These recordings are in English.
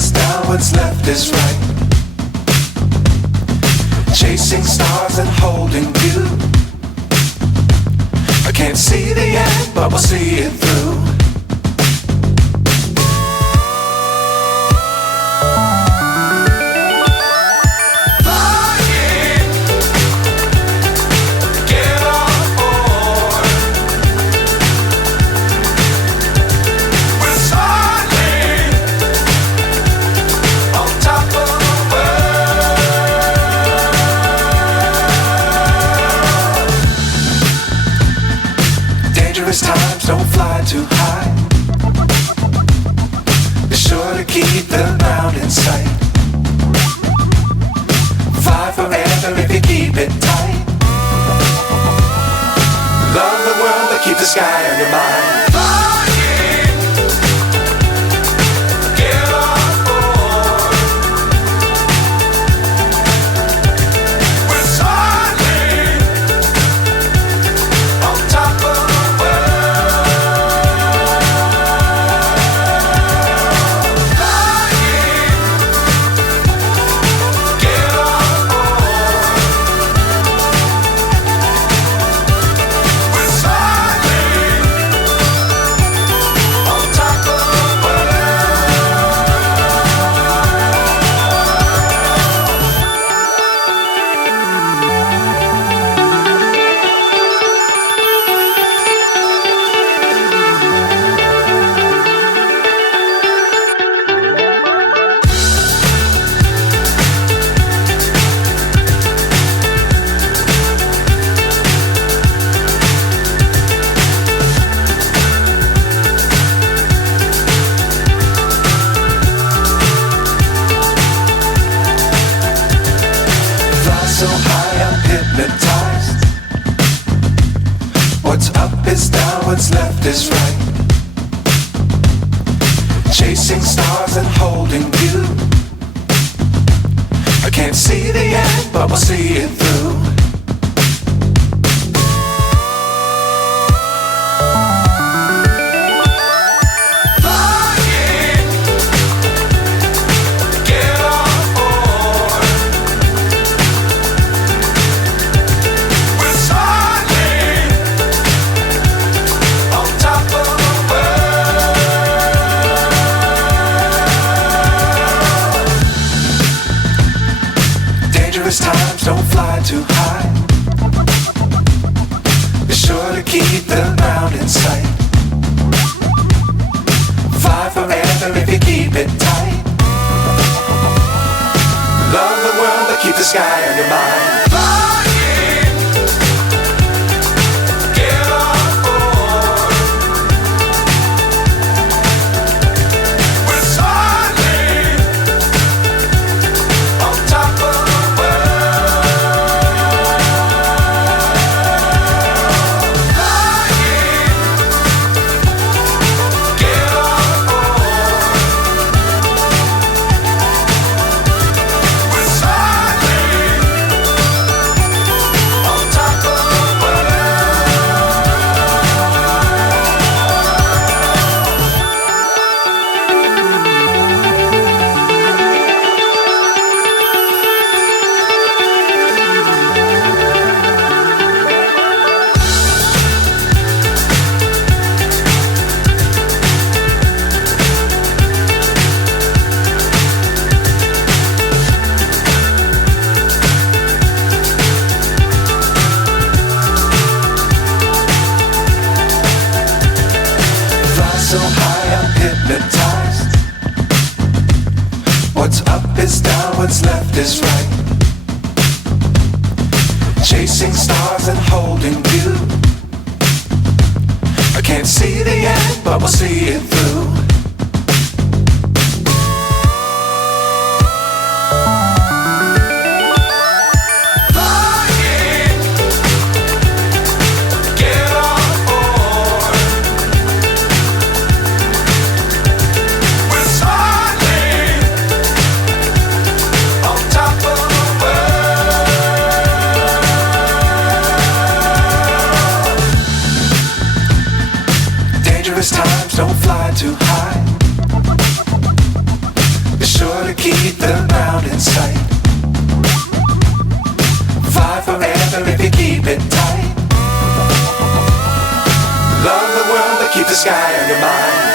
is down, what's left is right. Chasing stars and holding you. I can't see the end, but we'll see it through. Times don't fly too high. Be sure to keep the ground in sight. Fly forever if you keep it tight. Love the world but keep the sky on your mind. So high I'm hypnotized. What's up is down, what's left is right. Chasing stars and holding you. I can't see the end, but we'll see it through. Times don't fly too high. Be sure to keep the ground in sight. Fly forever if you keep it tight. Love the world but keep the sky on your mind. So high I'm hypnotized. What's up is down, what's left is right. Chasing stars and holding you. I can't see the end, but we'll see it through. Times don't fly too high. Be sure to keep the ground in sight. Fly forever if you keep it tight. Love the world but keep the sky on your mind.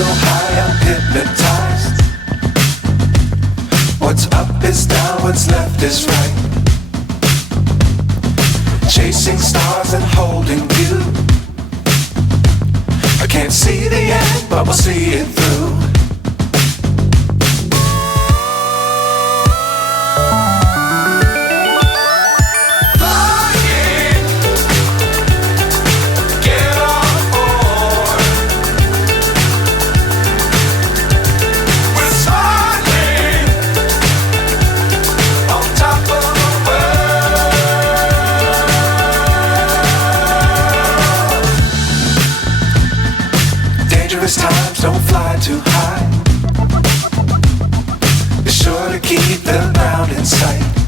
So high I'm hypnotized. What's up is down, what's left is right. Chasing stars and holding you. I can't see the end, but we'll see it through. Times don't fly too high. Be sure to keep the ground in sight.